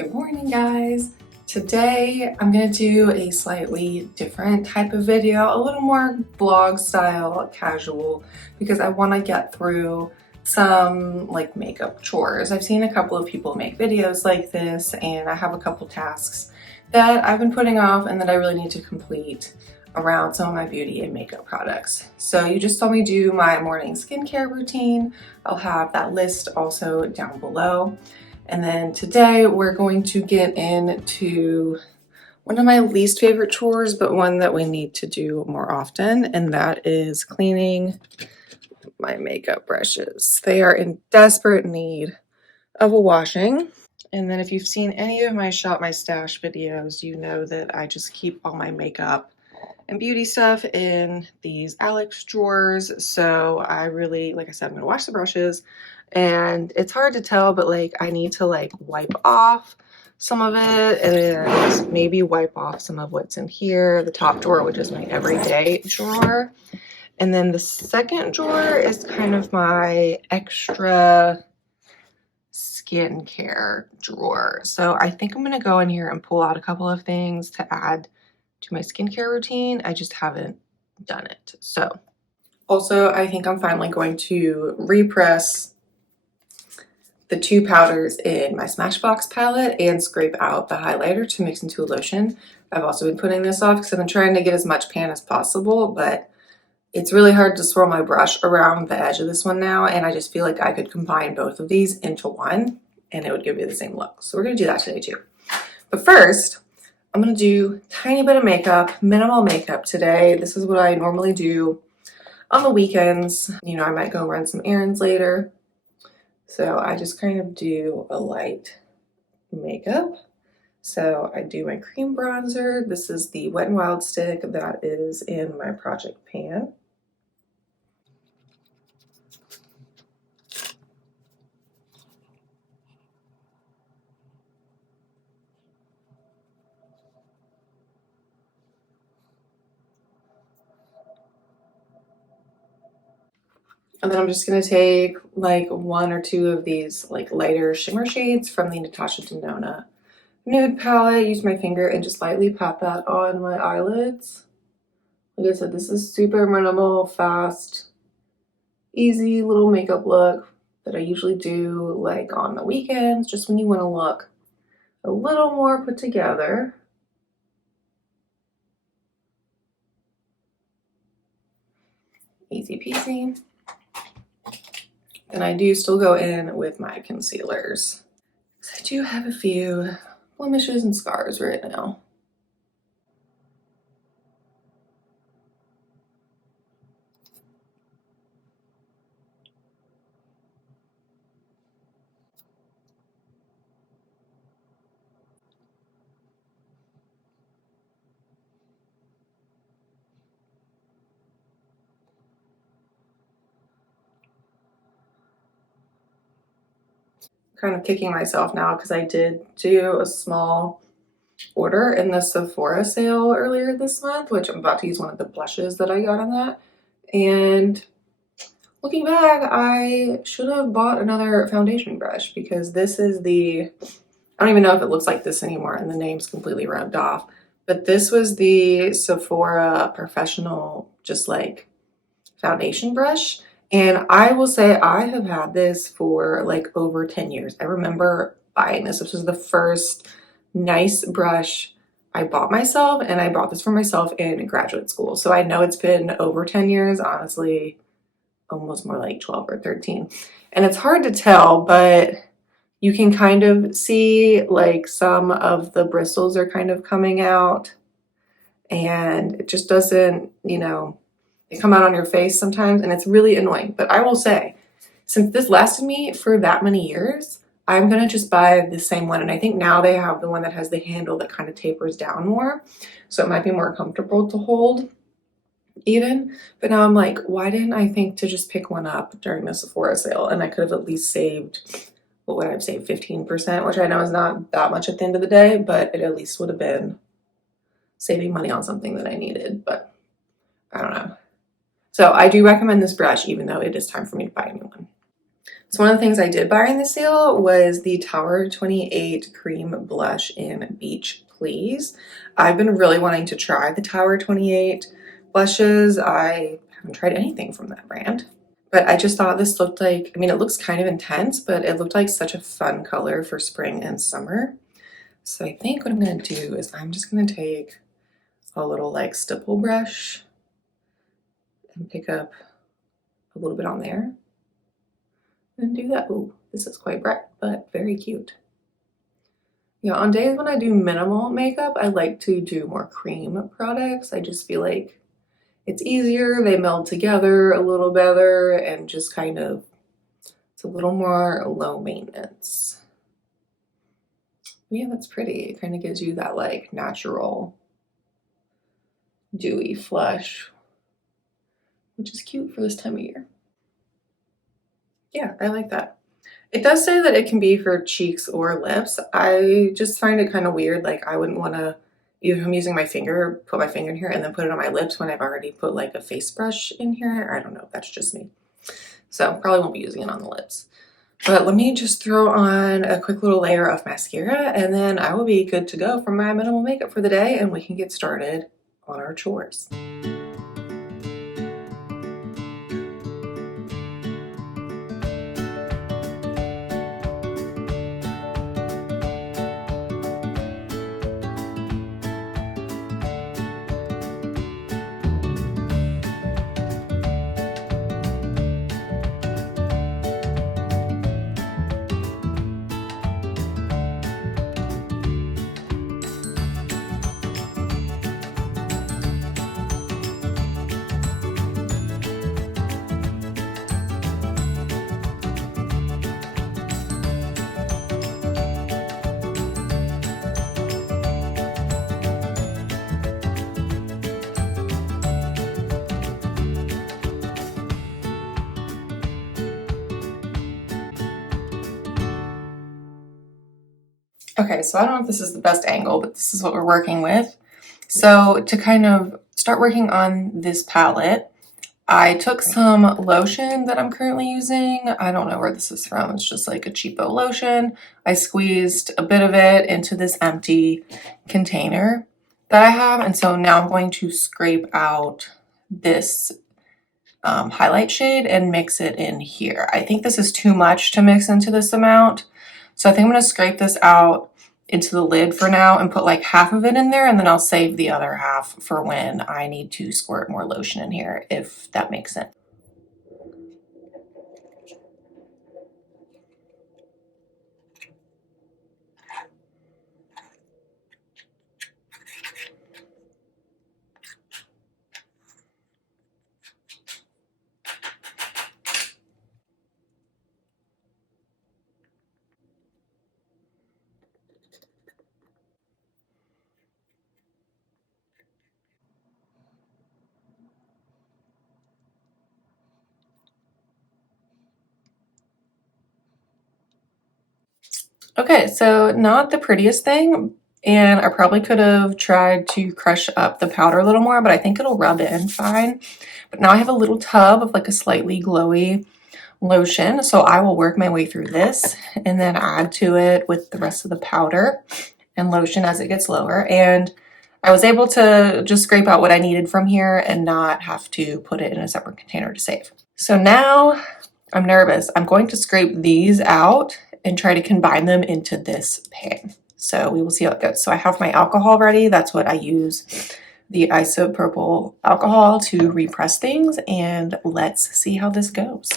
Good morning, guys. Today I'm going to do a slightly different type of video, a little more vlog style, casual, because I want to get through some like makeup chores. I've seen a couple of people make videos like this, and I have a couple tasks that I've been putting off and that I really need to complete around some of my beauty and makeup products. So you just saw me do my morning skincare routine. I'll have that list also down below. And then today we're going to get into one of my least favorite chores, but one that we need to do more often, and that is cleaning my makeup brushes. They are in desperate need of a washing. And then if you've seen any of my Shop My Stash videos, you know that I just keep all my makeup and beauty stuff in these Alex drawers. So I really, like I said, I'm gonna wash the brushes, and it's hard to tell, but like I need to like wipe off some of it and maybe wipe off some of what's in here, the top drawer, which is my everyday drawer. And then the second drawer is kind of my extra skincare drawer. So I think I'm gonna go in here and pull out a couple of things to add to my skincare routine. I just haven't done it. So also I think I'm finally going to repress the two powders in my Smashbox palette and scrape out the highlighter to mix into a lotion. I've also been putting this off because I've been trying to get as much pan as possible, but it's really hard to swirl my brush around the edge of this one now, and I just feel like I could combine both of these into one and it would give me the same look. So we're gonna do that today too. But first, I'm gonna do a tiny bit of makeup, minimal makeup today. This is what I normally do on the weekends. You know, I might go run some errands later. So I just kind of do a light makeup. So I do my cream bronzer. This is the Wet n Wild stick that is in my project pan. And then I'm just gonna take like one or two of these like lighter shimmer shades from the Natasha Denona nude palette. Use my finger and just lightly pat that on my eyelids. Like I said, this is super minimal, fast, easy little makeup look that I usually do like on the weekends, just when you want to look a little more put together. Easy peasy. And I do still go in with my concealers, because I do have a few blemishes and scars right now. Kind of kicking myself now because I did do a small order in the Sephora sale earlier this month, which I'm about to use one of the blushes that I got on that. And looking back, I should have bought another foundation brush, because this is the, I don't even know if it looks like this anymore and the name's completely rubbed off, but this was the Sephora Professional just like foundation brush. And I will say I have had this for like over 10 years. I remember buying this. This was the first nice brush I bought myself, and I bought this for myself in graduate school. So I know it's been over 10 years, honestly, almost more like 12 or 13. And it's hard to tell, but you can kind of see like some of the bristles are kind of coming out, and it just doesn't, you know, they come out on your face sometimes, and it's really annoying. But I will say, since this lasted me for that many years, I'm gonna just buy the same one. And I think now they have the one that has the handle that kind of tapers down more, so it might be more comfortable to hold even. But now I'm like, why didn't I think to just pick one up during the Sephora sale? And I could have at least saved, what would I have saved, 15%, which I know is not that much at the end of the day, but it at least would have been saving money on something that I needed. But I don't know. So I do recommend this brush, even though it is time for me to buy a new one. So one of the things I did buy in the sale was the Tower 28 Cream Blush in Beach Please. I've been really wanting to try the Tower 28 blushes. I haven't tried anything from that brand. But I just thought this looked like, I mean, it looks kind of intense, but it looked like such a fun color for spring and summer. So I think what I'm going to do is I'm just going to take a little like stipple brush and pick up a little bit on there and do that. Ooh, this is quite bright, but very cute. Yeah, on days when I do minimal makeup, I like to do more cream products. I just feel like it's easier, they meld together a little better, and just kind of, it's a little more low maintenance. Yeah, that's pretty. It kind of gives you that like natural dewy flush, which is cute for this time of year. Yeah, I like that. It does say that it can be for cheeks or lips. I just find it kind of weird. Like I wouldn't want to, even if I'm using my finger, put my finger in here and then put it on my lips when I've already put like a face brush in here. I don't know, that's just me. So probably won't be using it on the lips. But let me just throw on a quick little layer of mascara and then I will be good to go for my minimal makeup for the day and we can get started on our chores. Okay, so I don't know if this is the best angle, but this is what we're working with. So to kind of start working on this palette, I took some lotion that I'm currently using. I don't know where this is from. It's just like a cheapo lotion. I squeezed a bit of it into this empty container that I have. And so now I'm going to scrape out this highlight shade and mix it in here. I think this is too much to mix into this amount. So I think I'm going to scrape this out into the lid for now and put like half of it in there, and then I'll save the other half for when I need to squirt more lotion in here, if that makes sense. Okay, so not the prettiest thing, and I probably could have tried to crush up the powder a little more, but I think it'll rub in fine. But now I have a little tub of like a slightly glowy lotion, so I will work my way through this and then add to it with the rest of the powder and lotion as it gets lower. And I was able to just scrape out what I needed from here and not have to put it in a separate container to save. So now I'm nervous. I'm going to scrape these out and try to combine them into this pan. So we will see how it goes. So I have my alcohol ready. That's what I use, the isopropyl alcohol, to repress things, and let's see how this goes.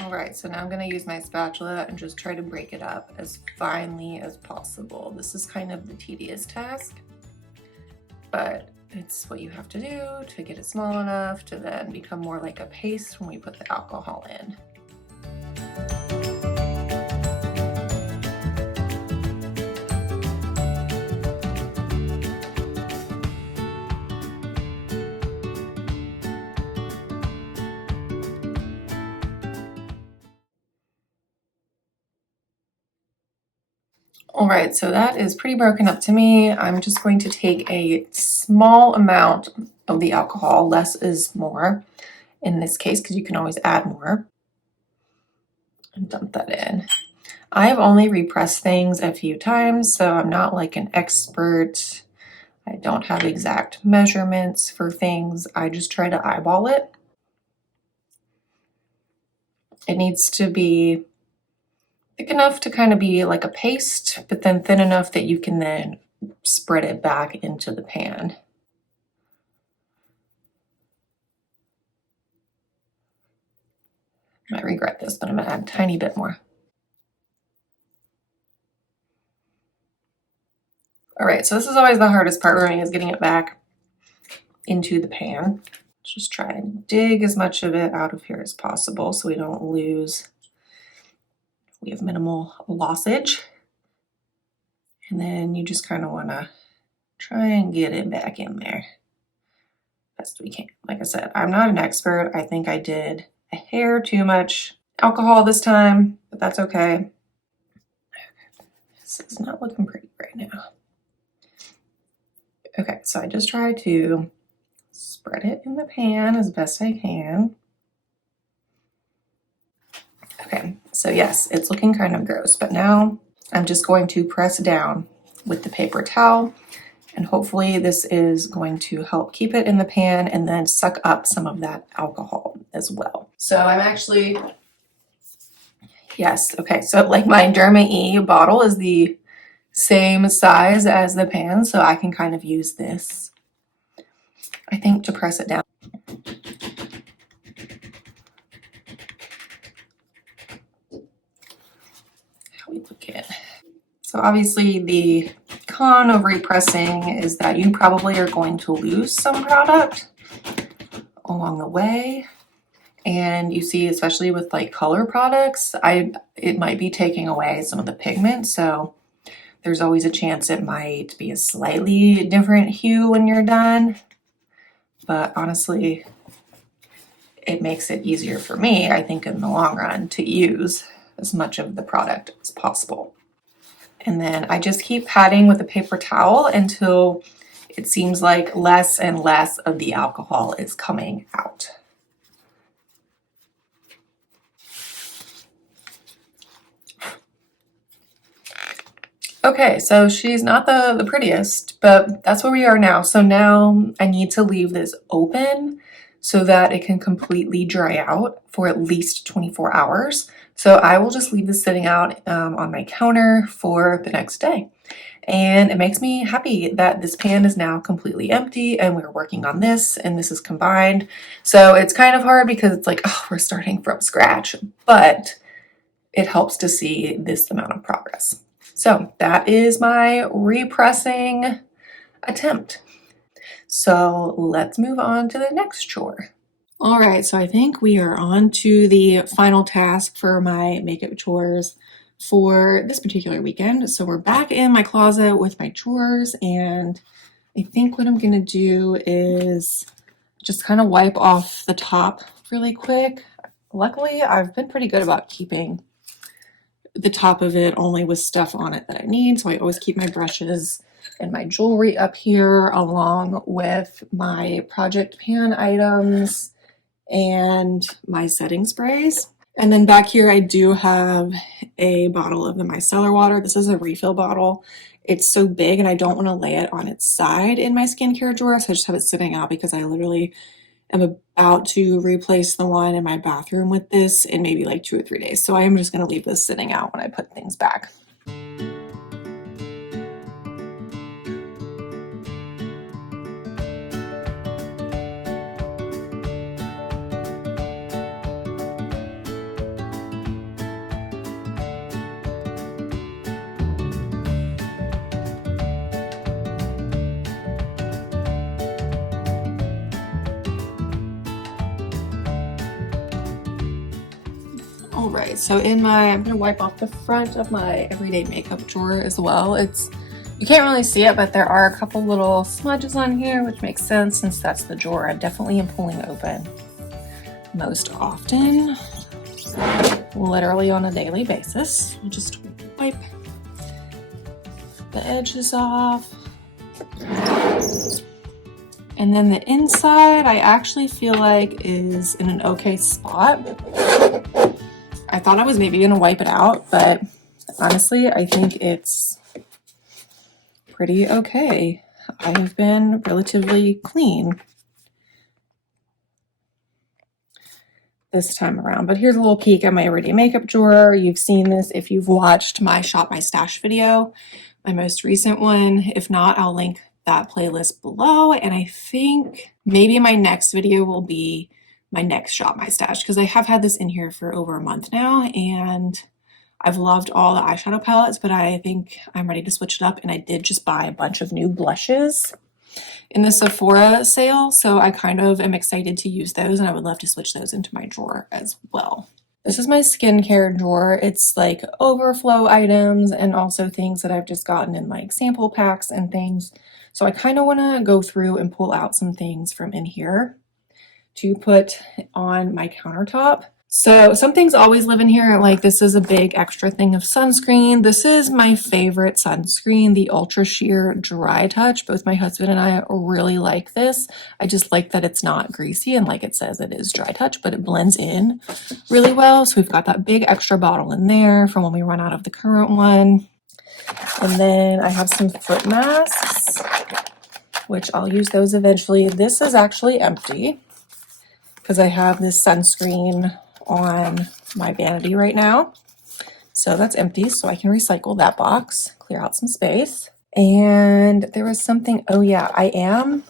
Alright, so now I'm going to use my spatula and just try to break it up as finely as possible. This is kind of the tedious task, but it's what you have to do to get it small enough to then become more like a paste when we put the alcohol in. All right, so that is pretty broken up to me. I'm just going to take a small amount of the alcohol. Less is more in this case, because you can always add more, and dump that in. I've only repressed things a few times, so I'm not like an expert. I don't have exact measurements for things. I just try to eyeball it. It needs to be thick enough to kind of be like a paste, but then thin enough that you can then spread it back into the pan. I might regret this, but I'm gonna add a tiny bit more. All right, so this is always the hardest part for me, is getting it back into the pan. Just try and dig as much of it out of here as possible so we don't lose. We have minimal lossage. And then you just kind of want to try and get it back in there best we can. Like I said, I'm not an expert. I think I did a hair too much alcohol this time, but that's okay. This is not looking pretty right now. Okay, so I just try to spread it in the pan as best I can. Okay, so yes, it's looking kind of gross, but now I'm just going to press down with the paper towel, and hopefully this is going to help keep it in the pan and then suck up some of that alcohol as well. So I'm actually, yes, okay, so like my Derma E bottle is the same size as the pan, so I can kind of use this, I think, to press it down. How we look at. So obviously the con of repressing is that you probably are going to lose some product along the way. And you see, especially with like color products, it might be taking away some of the pigment. So there's always a chance it might be a slightly different hue when you're done. But honestly, it makes it easier for me, I think, in the long run, to use as much of the product as possible. And then I just keep patting with a paper towel until it seems like less and less of the alcohol is coming out. Okay, so she's not the prettiest, but that's where we are now. So now I need to leave this open so that it can completely dry out for at least 24 hours. So I will just leave this sitting out on my counter for the next day. And it makes me happy that this pan is now completely empty and we're working on this and this is combined. So it's kind of hard because it's like, oh, we're starting from scratch, but it helps to see this amount of progress. So that is my repressing attempt. So let's move on to the next chore. All right, so I think we are on to the final task for my makeup chores for this particular weekend. So we're back in my closet with my chores, and I think what I'm gonna do is just kind of wipe off the top really quick. Luckily, I've been pretty good about keeping the top of it only with stuff on it that I need. So I always keep my brushes and my jewelry up here along with my project pan items and my setting sprays. And then back here I do have a bottle of the micellar water. This is a refill bottle. It's so big and I don't want to lay it on its side in my skincare drawer, so I just have it sitting out because I literally am about to replace the one in my bathroom with this in maybe like 2 or 3 days. So I am just going to leave this sitting out when I put things back. All right, so I'm gonna wipe off the front of my everyday makeup drawer as well. You can't really see it, but there are a couple little smudges on here, which makes sense since that's the drawer I definitely am pulling open most often, literally on a daily basis. I'll just wipe the edges off. And then the inside, I actually feel like is in an okay spot. I thought I was maybe gonna wipe it out, but honestly, I think it's pretty okay. I have been relatively clean this time around. But here's a little peek at my everyday makeup drawer. You've seen this if you've watched my Shop My Stash video, my most recent one. If not, I'll link that playlist below. And I think maybe my next video will be my next Shop My Stash, because I have had this in here for over a month now and I've loved all the eyeshadow palettes, but I think I'm ready to switch it up. And I did just buy a bunch of new blushes in the Sephora sale, so I kind of am excited to use those, and I would love to switch those into my drawer as well. This is my skincare drawer. It's like overflow items and also things that I've just gotten in like sample packs and things. So I kind of want to go through and pull out some things from in here to put on my countertop. So some things always live in here, like this is a big extra thing of sunscreen. This is my favorite sunscreen, the Ultra Sheer Dry Touch. Both my husband and I really like this. I just like that it's not greasy, and like it says, it is dry touch, but it blends in really well. So we've got that big extra bottle in there from when we run out of the current one. And then I have some foot masks, which I'll use those eventually. This is actually empty because I have this sunscreen on my vanity right now. So that's empty, so I can recycle that box, clear out some space. And there was something, oh yeah, I am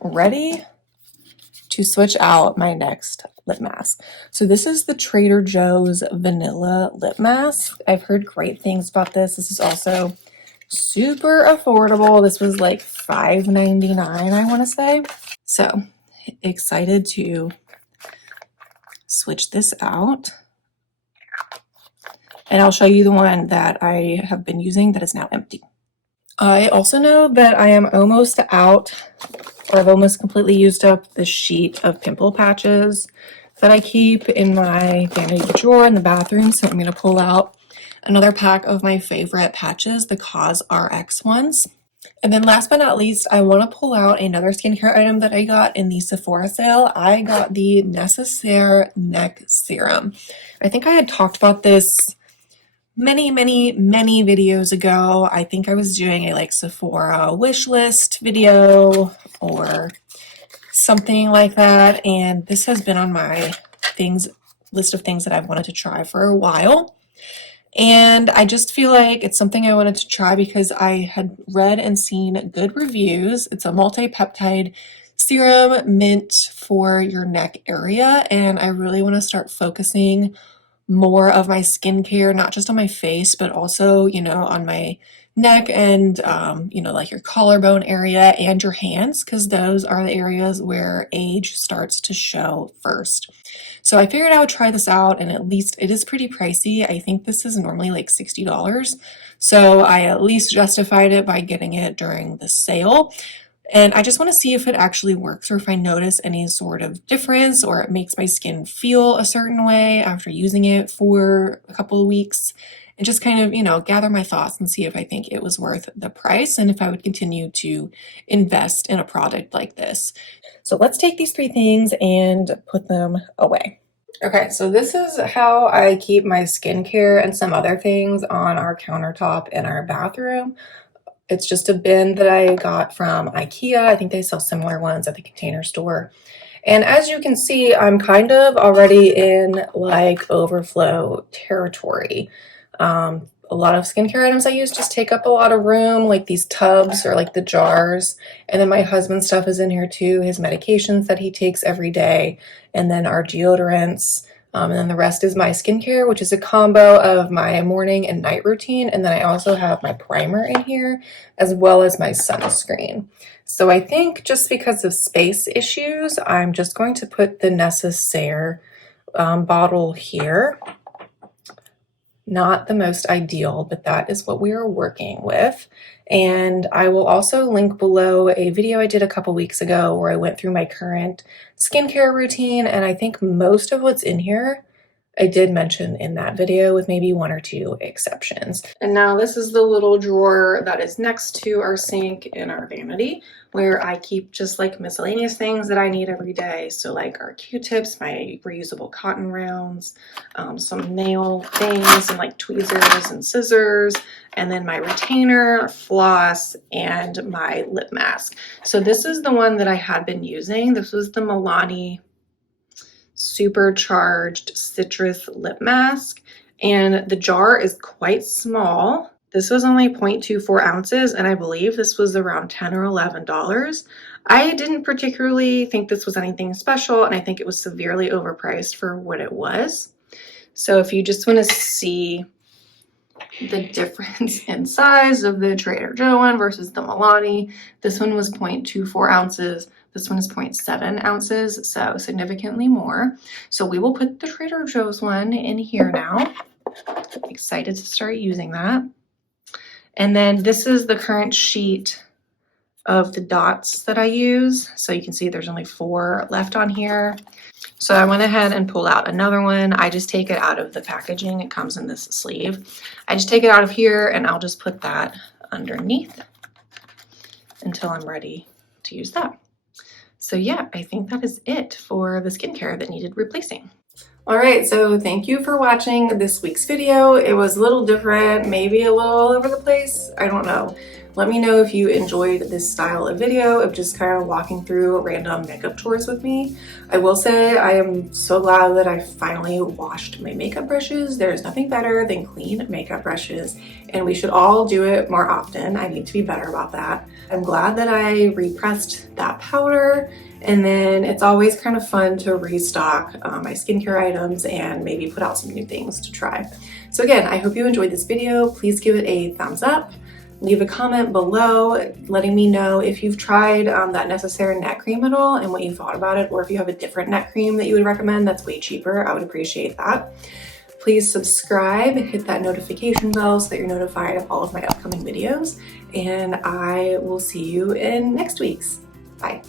ready to switch out my next lip mask. So this is the Trader Joe's Vanilla Lip Mask. I've heard great things about this. This is also super affordable. This was like $5.99, I want to say. So excited to switch this out, and I'll show you the one that I have been using that is now empty. I also know that I am almost out, or I've almost completely used up the sheet of pimple patches that I keep in my vanity drawer in the bathroom, so I'm going to pull out another pack of my favorite patches, the Cause RX ones. And then last but not least, I want to pull out another skincare item that I got in the Sephora sale. I got the Necessaire Neck Serum. I think I had talked about this many videos ago. I think I was doing a like Sephora wish list video or something like that. And this has been on my list of things that I've wanted to try for a while. And I just feel like it's something I wanted to try because I had read and seen good reviews. It's a multi-peptide serum meant for your neck area, and I really want to start focusing more of my skincare, not just on my face, but also, you know, on my neck and, you know, like your collarbone area and your hands, because those are the areas where age starts to show first. So I figured I would try this out, and at least it is pretty pricey. I think this is normally like $60. So I at least justified it by getting it during the sale. And I just want to see if it actually works or if I notice any sort of difference or it makes my skin feel a certain way after using it for a couple of weeks, and just kind of, you know, gather my thoughts and see if I think it was worth the price and if I would continue to invest in a product like this. So let's take these three things and put them away. Okay, so this is how I keep my skincare and some other things on our countertop in our bathroom. It's just a bin that I got from IKEA. I think they sell similar ones at the Container Store. And as you can see, I'm kind of already in like overflow territory. A lot of skincare items I use just take up a lot of room, like these tubs or like the jars. And then my husband's stuff is in here too, his medications that he takes every day, and then our deodorants. And then the rest is my skincare, which is a combo of my morning and night routine. And then I also have my primer in here, as well as my sunscreen. So I think just because of space issues, I'm just going to put the Necessaire bottle here. Not the most ideal, but that is what we are working with. And I will also link below a video I did a couple weeks ago where I went through my current skincare routine, and I think most of what's in here I did mention in that video, with maybe 1 or 2 exceptions. And now this is the little drawer that is next to our sink in our vanity, where I keep just like miscellaneous things that I need every day. So like our Q-tips, my reusable cotton rounds, some nail things and like tweezers and scissors, and then my retainer, floss, and my lip mask. So this is the one that I had been using. This was the Milani Supercharged Citrus Lip Mask, and the jar is quite small. This was only 0.24 ounces, and I believe this was around $10 or $11. I didn't particularly think this was anything special, and I think it was severely overpriced for what it was. So if you just want to see the difference in size of the Trader Joe one versus the Milani, this one was 0.24 ounces. This one is 0.7 ounces, so significantly more. So we will put the Trader Joe's one in here now. I'm excited to start using that. And then this is the current sheet of the dots that I use. So you can see there's only 4 left on here. So I went ahead and pulled out another one. I just take it out of the packaging. It comes in this sleeve. I just take it out of here and I'll just put that underneath until I'm ready to use that. So yeah, I think that is it for the skincare that needed replacing. All right, so thank you for watching this week's video. It was a little different, maybe a little all over the place. I don't know. Let me know if you enjoyed this style of video of just kind of walking through random makeup chores with me. I will say I am so glad that I finally washed my makeup brushes. There's nothing better than clean makeup brushes, and we should all do it more often. I need to be better about that. I'm glad that I repressed that powder, and then it's always kind of fun to restock my skincare items and maybe put out some new things to try. So again, I hope you enjoyed this video. Please give it a thumbs up. Leave a comment below letting me know if you've tried that Necessaire neck cream at all and what you thought about it, or if you have a different neck cream that you would recommend that's way cheaper. I would appreciate that. Please subscribe, hit that notification bell so that you're notified of all of my upcoming videos, and I will see you in next week's. Bye.